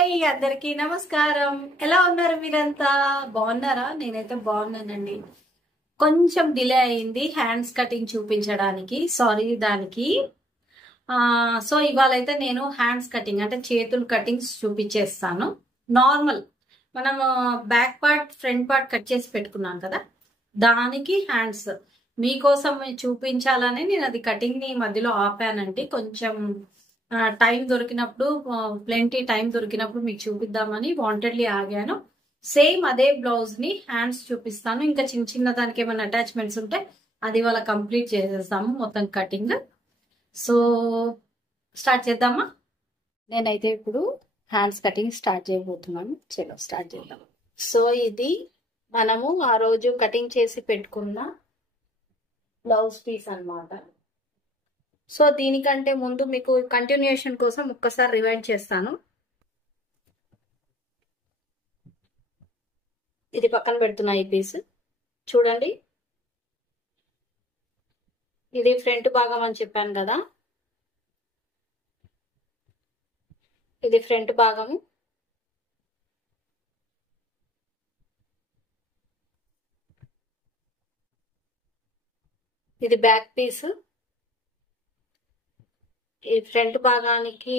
Hi అందరికీ నమస్కారం. ఎలా ఉన్నారు మీరంతా? బాగున్నారా? నేనైతే బాగున్నానండి. కొంచెం డిలే అయింది హ్యాండ్స్ కటింగ్ చూపించడానికి, సారీ దానికి. సో ఇవాళైతే నేను హ్యాండ్స్ కటింగ్ అంటే చేతులు కటింగ్స్ చూపించేస్తాను. నార్మల్ మనం back part front part cut చేసి పెట్టుకున్నాం కదా, దానికి హ్యాండ్స్ మీకోసం చూపించాలని నేను అది కటింగ్ ని మధ్యలో ఆపానండి. కొంచెం టైం దొరికినప్పుడు, ప్లెంటీ టైం దొరికినప్పుడు మీకు చూపిద్దామని వాంటెడ్లీ ఆగాను. సేమ్ అదే బ్లౌజ్ ని హ్యాండ్స్ చూపిస్తాను. ఇంకా చిన్న చిన్న దానికి ఏమైనా అటాచ్మెంట్స్ ఉంటే అది వాళ్ళ కంప్లీట్ చేసేస్తాము మొత్తం కటింగ్. సో స్టార్ట్ చేద్దామా? నేనైతే ఇప్పుడు హ్యాండ్స్ కటింగ్ స్టార్ట్ చేయబోతున్నాను. చలో స్టార్ట్ చేద్దాం. సో ఇది మనము ఆ రోజు కటింగ్ చేసి పెట్టుకున్న బ్లౌజ్ పీస్ అన్నమాట. సో దీనికంటే ముందు మీకు కంటిన్యూషన్ కోసం ఒక్కసారి రివైండ్ చేస్తాను. ఇది పక్కన పెడుతున్నా. ఈ పీస్ చూడండి, ఇది ఫ్రంట్ భాగం అని చెప్పాను కదా, ఇది ఫ్రంట్ భాగము. ఇది బ్యాక్ పీస్. ఈ ఫ్రంట్ భాగానికి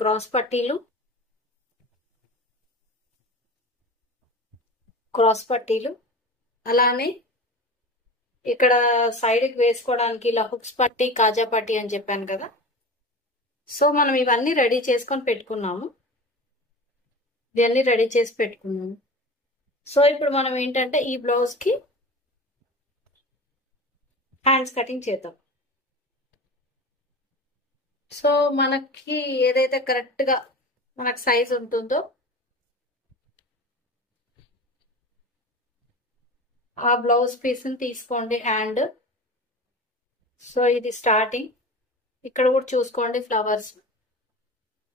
క్రాస్ పట్టీలు, అలానే ఇక్కడ సైడ్కి వేసుకోవడానికి ఇలా హుక్స్ పట్టీ, కాజా పట్టీ అని చెప్పాను కదా. సో మనం ఇవన్నీ రెడీ చేసుకొని పెట్టుకున్నాము. ఇవన్నీ రెడీ చేసి పెట్టుకున్నాము. సో ఇప్పుడు మనం ఏంటంటే ఈ బ్లౌజ్కి హ్యాండ్స్ కటింగ్ చేద్దాం. సో మనకి ఏదైతే కరెక్ట్గా మనకు సైజ్ ఉంటుందో ఆ బ్లౌజ్ పీస్ని తీసుకోండి. హ్యాండ్, సో ఇది స్టార్టింగ్. ఇక్కడ కూడా చూసుకోండి, ఫ్లవర్స్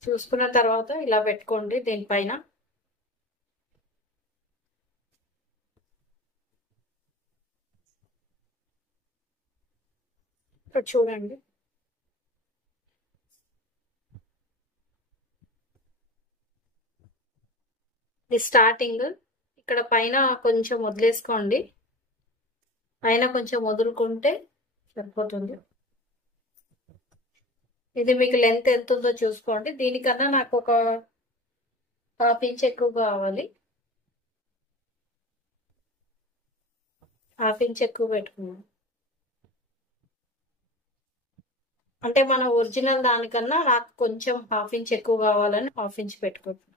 చూసుకున్న తర్వాత ఇలా పెట్టుకోండి దీనిపైన. ఇక్కడ చూడండి, ఇది స్టార్టింగ్. ఇక్కడ పైన కొంచెం వదిలేసుకోండి, పైన కొంచెం వదులుకుంటే సరిపోతుంది. ఇది మీకు లెంత్ ఎంత ఉందో చూసుకోండి. దీనికన్నా నాకు ఒక ½ ఇంచ్ ఎక్కువ కావాలి. ½ ఇంచ్ ఎక్కువ పెట్టుకున్నాం అంటే మన ఒరిజినల్ దానికన్నా నాకు కొంచెం ½ ఇంచ్ ఎక్కువ కావాలని ½ ఇంచ్ పెట్టుకుంటున్నాను.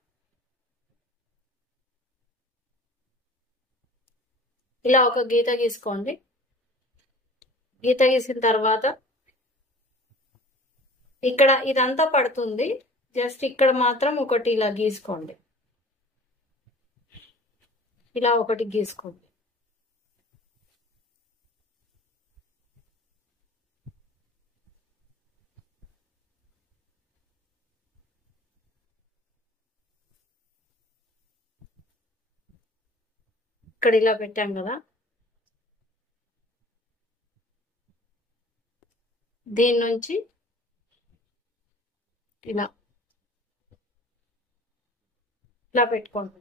ఇలా ఒక గీత గీసుకోండి. గీత గీసిన తర్వాత ఇక్కడ ఇదంతా పడుతుంది, జస్ట్ ఇక్కడ మాత్రం ఒకటి ఇలా గీసుకోండి. ఇలా ఒకటి గీసుకోండి. ఇక్కడ ఇలా పెట్టాం కదా, దీని నుంచి ఇలా ఇలా పెట్టుకోండి.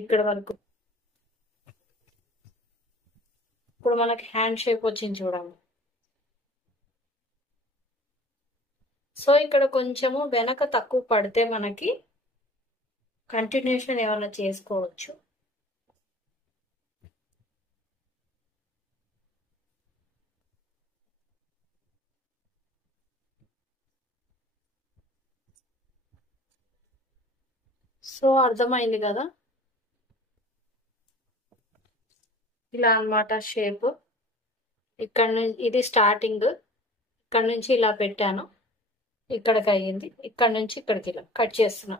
ఇక్కడ వరకు. ఇప్పుడు మనకి హ్యాండ్ షేప్ వచ్చింది చూడండి. సో ఇక్కడ కొంచెము వెనక తక్కువ పడితే మనకి కంటిన్యూషన్ ఏమైనా చేసుకోవచ్చు. సో అర్థమైంది కదా, ఇలా అన్నమాట షేప్. ఇక్కడ నుంచి ఇది స్టార్టింగ్, ఇక్కడ నుంచి ఇలా పెట్టాను, ఇక్కడికి అయ్యింది. ఇక్కడ నుంచి ఇక్కడికి ఇలా కట్ చేస్తున్నా.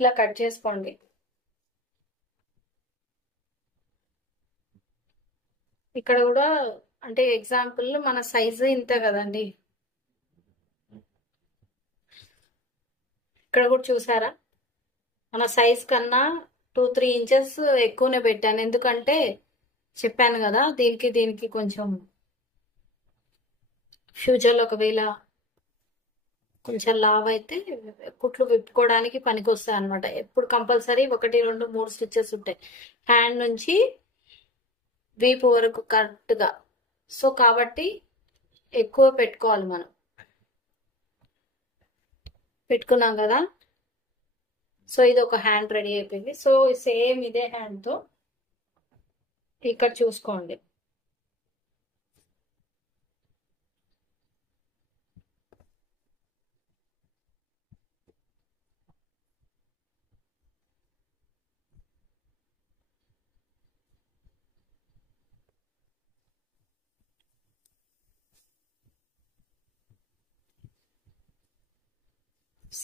ఇలా కట్ చేసుకోండి. ఇక్కడ కూడా అంటే ఎగ్జాంపుల్ మన సైజు ఇంత కదండి. ఇక్కడ కూడా చూసారా, మన సైజ్ కన్నా 2-3 ఇంచెస్ ఎక్కువనే పెట్టాను. ఎందుకంటే చెప్పాను కదా, దీనికి దీనికి కొంచెం ఫ్యూచర్లో ఒకవేళ కొంచెం లావ్ అయితే కుట్లు విప్పుకోవడానికి పనికి వస్తాయి అనమాట. ఎప్పుడు కంపల్సరీ 1-2-3 స్టిచెస్ ఉంటాయి హ్యాండ్ నుంచి వీపు వరకు కరెక్ట్గా. సో కాబట్టి ఎక్కువ పెట్టుకోవాలి మనం. పెట్టుకున్నాం కదా. సో ఇది ఒక హ్యాండ్ రెడీ అయిపోయింది. సో సేమ్ ఇదే హ్యాండ్తో ఇక్కడ చూసుకోండి.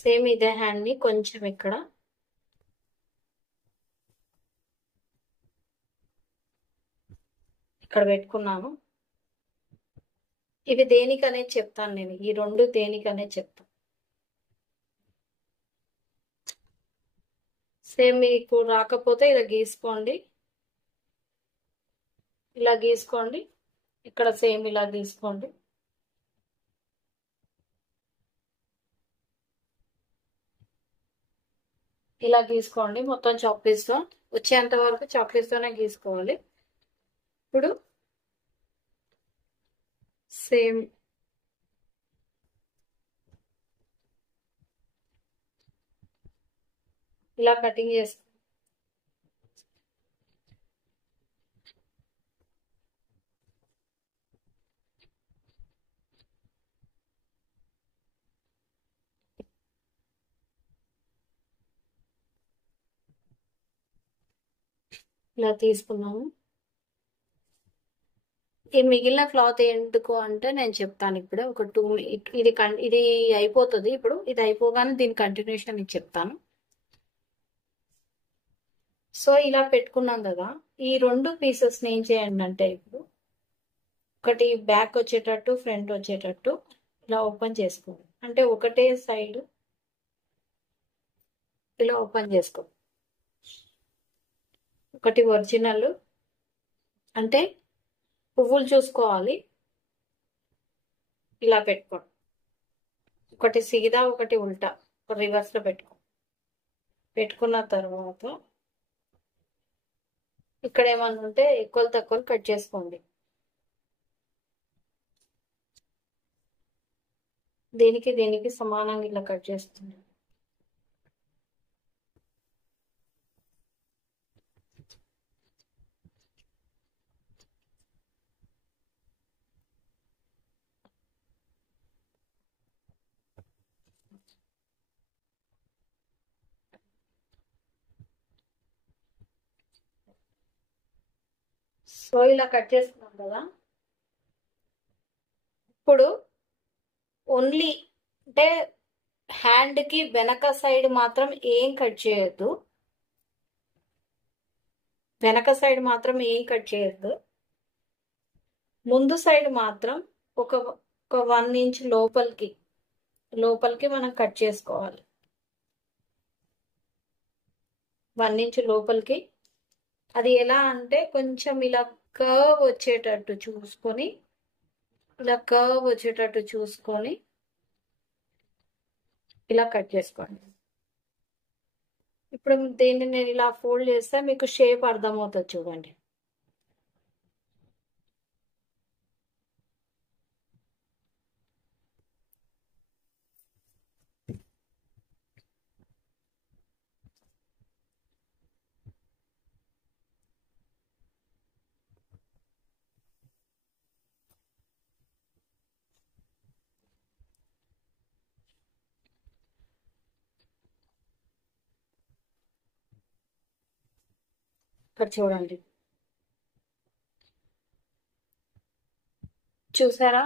సేమ్ ఇదే హ్యాండ్ని కొంచెం ఇక్కడ పెట్టుకున్నాను. ఇవి దేనికనేది చెప్తాను నేను. ఈ రెండు దేనికనేది చెప్తాను. సేమ్ మీకు రాకపోతే ఇలా గీసుకోండి. ఇలా గీసుకోండి. ఇక్కడ సేమ్ ఇలా గీసుకోండి. ఇలా గీసుకోండి. మొత్తం చాక్పీస్తో వచ్చేంత వరకు చాక్పీస్తోనే గీసుకోవాలి. ఇప్పుడు సేమ్ ఇలా కటింగ్ చేసుకో. ఇలా తీసుకున్నాము. ఈ మిగిలిన క్లాత్ ఎందుకు అంటే నేను చెప్తాను ఇప్పుడే. ఒక 2 ఇది అయిపోతుంది. ఇప్పుడు ఇది అయిపోగానే దీని కంటిన్యూషన్ ఇది చెప్తాను. సో ఇలా పెట్టుకున్నాం కదా. ఈ 2 పీసెస్ని ఏం చేయండి అంటే, ఇప్పుడు ఒకటి బ్యాక్ వచ్చేటట్టు ఫ్రంట్ వచ్చేటట్టు ఇలా ఓపెన్ చేసుకోండి. అంటే ఒకటే సైడ్ ఇలా ఓపెన్ చేసుకో. ఒకటి ఒరిజినల్ అంటే పువ్వులు చూసుకోవాలి. ఇలా పెట్టుకోండి. ఒకటి సీదా ఒకటి ఉల్టా రివర్స్లో పెట్టుకున్న తర్వాత ఇక్కడ ఏమన్నా ఉంటే ఎక్కువ తక్కువ కట్ చేసుకోండి. దీనికి దీనికి సమానంగా ఇలా కట్ చేస్తుంది. సో ఇలా కట్ చేసుకున్నాం కదా. ఇప్పుడు ఓన్లీ అంటే హ్యాండ్కి వెనక సైడ్ మాత్రం ఏం కట్ చేయొద్దు. వెనక సైడ్ మాత్రం ఏం కట్ చేయొద్దు. ముందు సైడ్ మాత్రం ఒక 1 ఇంచ్ లోపలికి మనం కట్ చేసుకోవాలి. 1 ఇంచ్ లోపలికి. అది ఎలా అంటే కొంచెం ఇలా కర్వ్ వచ్చేటట్టు చూసుకొని, ఇలా కట్ చేసుకోండి. ఇప్పుడు దీన్ని నేను ఇలా ఫోల్డ్ చేస్తే మీకు షేప్ అర్థమవుతుంది. చూడండి. ఇక్కడ చూడండి. చూసారా?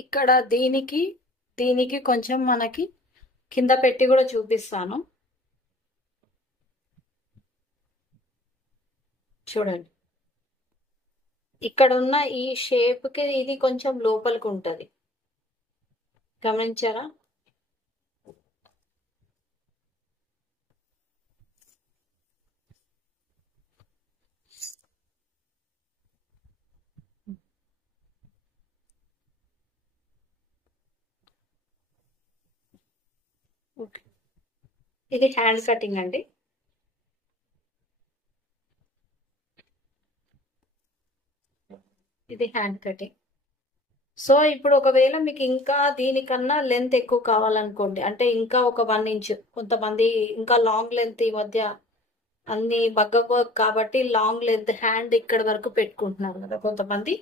ఇక్కడ దీనికి కొంచెం మనకి కింద పెట్టి కూడా చూపిస్తాను. చూడండి, ఇక్కడ ఉన్న ఈ షేప్ కి ఇది కొంచెం లోపలికి ఉంటది, గమనించారా? ఓకే, ఇది హ్యాండ్ కటింగ్ అండి. ఇది హ్యాండ్ కటింగ్. సో ఇప్పుడు ఒకవేళ మీకు ఇంకా దీనికన్నా లెంత్ ఎక్కువ కావాలనుకోండి, అంటే ఇంకా ఒక 1 ఇంచ్, కొంతమంది ఇంకా లాంగ్ లెంత్ ఈ మధ్య అన్ని బగ్గ కాబట్టి లాంగ్ లెంత్ హ్యాండ్ ఇక్కడ వరకు పెట్టుకుంటున్నారు కదా కొంతమంది.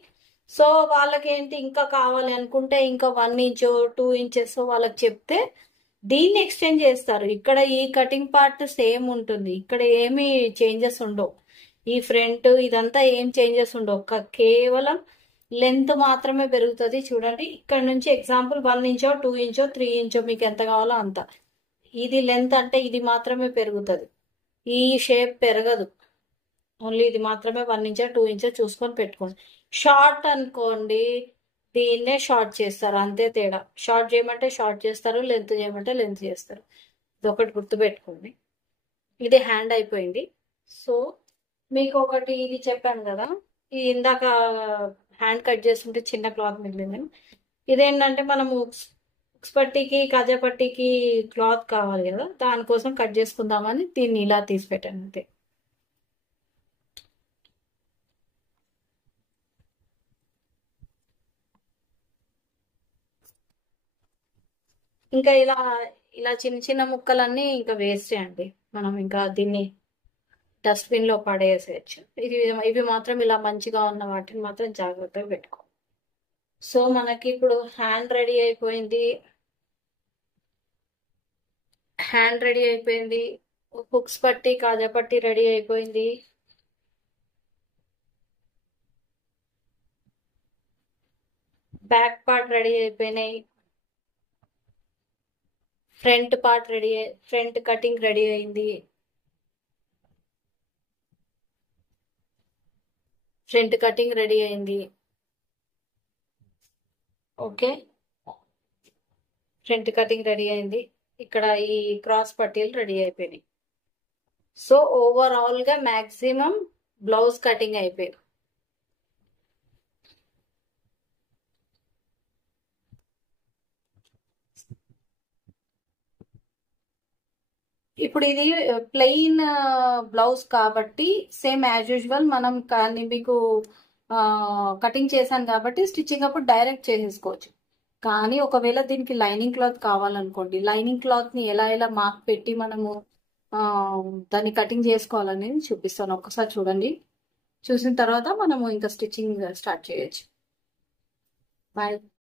సో వాళ్ళకి ఏంటి, ఇంకా కావాలి అనుకుంటే ఇంకా 1 ఇంచ్ 2 ఇంచెస్ వాళ్ళకి చెప్తే దీన్ని ఎక్స్టెండ్ చేస్తారు. ఇక్కడ ఈ కటింగ్ పార్ట్ సేమ్ ఉంటుంది, ఇక్కడ ఏమి చేంజెస్ ఉండవు. ఈ ఫ్రంట్ ఇదంతా ఏం చేంజెస్ ఉండవు, కేవలం లెంత్ మాత్రమే పెరుగుతుంది. చూడండి, ఇక్కడ నుంచి ఎగ్జాంపుల్ 1 ఇంచో 2 ఇంచో 3 ఇంచో మీకు ఎంత కావాలో అంత. ఇది లెంత్ అంటే ఇది మాత్రమే పెరుగుతుంది, ఈ షేప్ పెరగదు. ఓన్లీ ఇది మాత్రమే 1 ఇంచో 2 ఇంచో చూసుకొని పెట్టుకోండి. షార్ట్ అనుకోండి, దీన్నే షార్ట్ చేస్తారు, అంతే తేడా. షార్ట్ చేయమంటే షార్ట్ చేస్తారు, లెంత్ చేయమంటే లెంత్ చేస్తారు. ఇది ఒకటి గుర్తుపెట్టుకోండి. ఇది హ్యాండ్ అయిపోయింది. సో మీకు ఒకటి ఇది చెప్పాను కదా, ఇది ఇందాక హ్యాండ్ కట్ చేస్తుంటే చిన్న క్లాత్ మిగిలిందని. ఇదేంటంటే మనము ఉక్స్ పట్టీకి కాజా పట్టీకి క్లాత్ కావాలి కదా, దానికోసం కట్ చేసుకుందామని దీన్ని ఇలా తీసి పెట్టాను అంతే. ఇంకా ఇలా ఇలా చిన్న చిన్న ముక్కలన్నీ ఇంకా వేస్ట్ అండి, మనం ఇంకా దీన్ని డస్ట్బిన్ లో పడేసేయచ్చు. ఇవి మాత్రం ఇలా మంచిగా ఉన్న వాటిని మాత్రం జాగ్రత్తగా పెట్టుకో. సో మనకి ఇప్పుడు హ్యాండ్ రెడీ అయిపోయింది, హ్యాండ్ రెడీ అయిపోయింది, హుక్స్ పట్టి కాజా పట్టి రెడీ అయిపోయింది. బ్యాక్ పార్ట్ రెడీ అయిపోయినాయి, front part ready, front cutting ready అయింది, ఫ్రంట్ కటింగ్ రెడీ అయింది. ఓకే, ఫ్రంట్ కటింగ్ రెడీ అయింది, ఇక్కడ ఈ క్రాస్ పట్టీలు రెడీ అయిపోయినాయి. సో ఓవరాల్ గా మాక్సిమం బ్లౌజ్ కటింగ్ అయిపోయింది. ఇప్పుడు ఇది ప్లెయిన్ బ్లౌజ్ కాబట్టి సేమ్ యాజ్ యూజువల్ మనం కానీ మీకు కటింగ్ చేశాను కాబట్టి స్టిచ్చింగ్ అప్పుడు డైరెక్ట్ చేసేసుకోవచ్చు. కానీ ఒకవేళ దీనికి లైనింగ్ క్లాత్ కావాలనుకోండి, లైనింగ్ క్లాత్ ని ఎలా ఎలా మార్క్ పెట్టి మనము దాన్ని కటింగ్ చేసుకోవాలనేది చూపిస్తాను. ఒక్కసారి చూడండి, చూసిన తర్వాత మనము ఇంకా స్టిచ్చింగ్ స్టార్ట్ చేయొచ్చు. బాయ్.